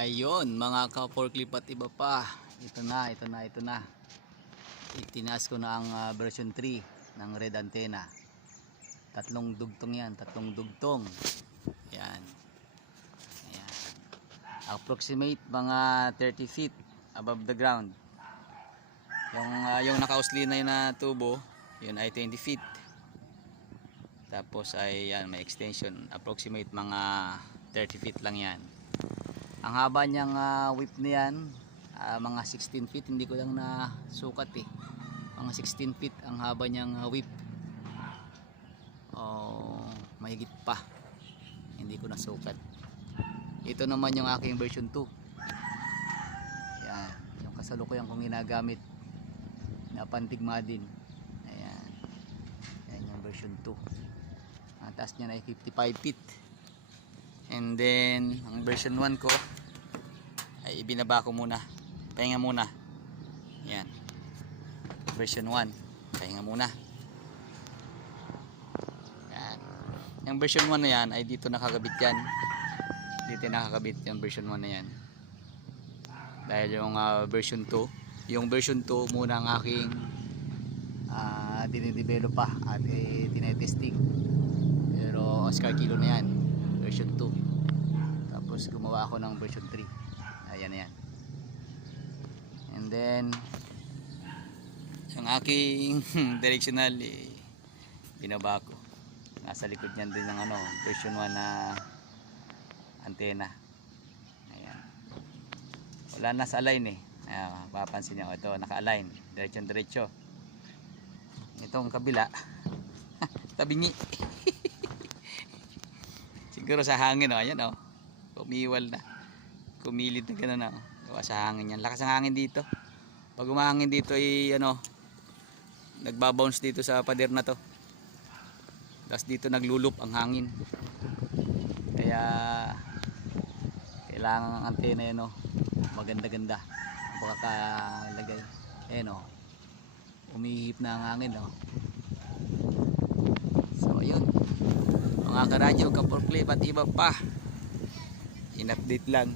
Ayun mga ka-forklift at iba pa. Ito na. Itinaas ko na ang version 3 ng red antenna. Tatlong dugtong yan, Yan. Ayan. Approximate mga 30 feet above the ground. Yung naka-usli na yun na tubo, yun ay 20 feet. Tapos ay yan, may extension. Approximate mga 30 feet lang yan. Ang haba niyang whip niyan, mga 16 feet. Hindi ko lang na sukat eh. Mga 16 feet ang haba niyang whip. Mahigit pa. Hindi ko na sukat. Ito naman yung aking version 2. Yan, yung kasalukuyan kong ginagamit na pantigma din. Ayan. Yan yung version 2. Ang taas niya ay 55 feet. And then ang version 1 ko ay ibinaba ko muna. Pahinga muna. Yan. Version 1. Pahinga muna. Yan. Yung version 1 na yan ay dito nakakabit yan. Dito nakakabit yung version 1 na yan. Dahil yung version 2, yung version 2 muna ang aking dinidevelop pa at tinetesting. Pero Oscar Kilo na yan, version 2. Tapos gumawa ako ng version 3. Ayan na yan. And then yung aking directional binaba ko. Nasa likod niyan din ng version 1 na antena. Ayan. Wala na sa align eh. Ayan, papansin niyo ito naka-align, diretso. Itong kabila tabingi. Siguro sa hangin ayan umiwal na. Kumilit na gano'n gawa sa hangin yan. Lakas ng hangin dito. Pag umahangin dito ay nagbabounce dito sa pader na to. Tapos dito naglulup ang hangin. Kaya kailangan ang antena yan maganda-ganda. Pagkakalagay. Umihip na ang hangin So ayun. Mga karadyo, ka-forklift at iba pa. In-update lang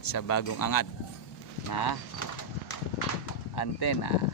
sa bagong angat na antena.